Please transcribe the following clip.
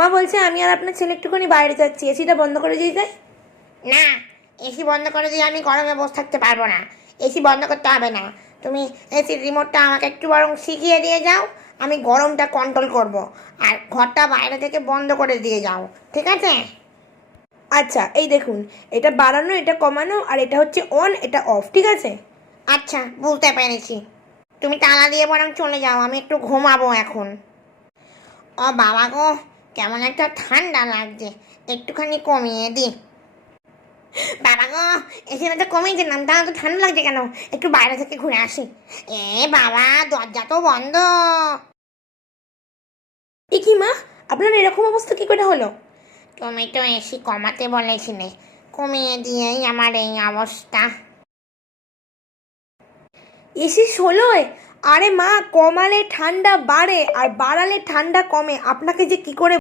মা বলছে আমি আর আপনার ছেলে একটুখানি বাইরে যাচ্ছি, এসিটা বন্ধ করে দিয়ে যাই। না, এসি বন্ধ করে দিয়ে আমি গরমে বসে থাকতে পারবো না। এসি বন্ধ করতে হবে না। তুমি এসির রিমোটটা আমাকে একটু বরং শিখিয়ে দিয়ে যাও, আমি গরমটা কন্ট্রোল করব। আর ঘরটা বাইরে থেকে বন্ধ করে দিয়ে যাও, ঠিক আছে? আচ্ছা এই দেখুন, এটা বাড়ানো, এটা কমানো, আর এটা হচ্ছে অন, এটা অফ, ঠিক আছে? আচ্ছা, বুঝতে পেরেছি। তুমি তালা দিয়ে বরং চলে যাও, আমি একটু ঘুমাবো এখন। ও বাবা গো, কেমন একটা ঠান্ডা লাগছে, একটুখানি কমিয়ে দি। বাবা গো, এখানে তো কমিয়ে দিলাম, তাহলে তো ঠান্ডা লাগছে কেন? একটু বাইরে থেকে ঘুরে আসি। এ বাবা, দরজা তো বন্ধ। এ কি মা, আপনার এরকম অবস্থা কি করে হলো? তুমি তো এসি কমাতে বলেছিলে, কমিয়ে দিয়েই আমার এই অবস্থা। এসি 16? আরে মা, কমালে ঠান্ডা বাড়ে আর বাড়ালে ঠান্ডা কমে, আপনাকে যে কি করে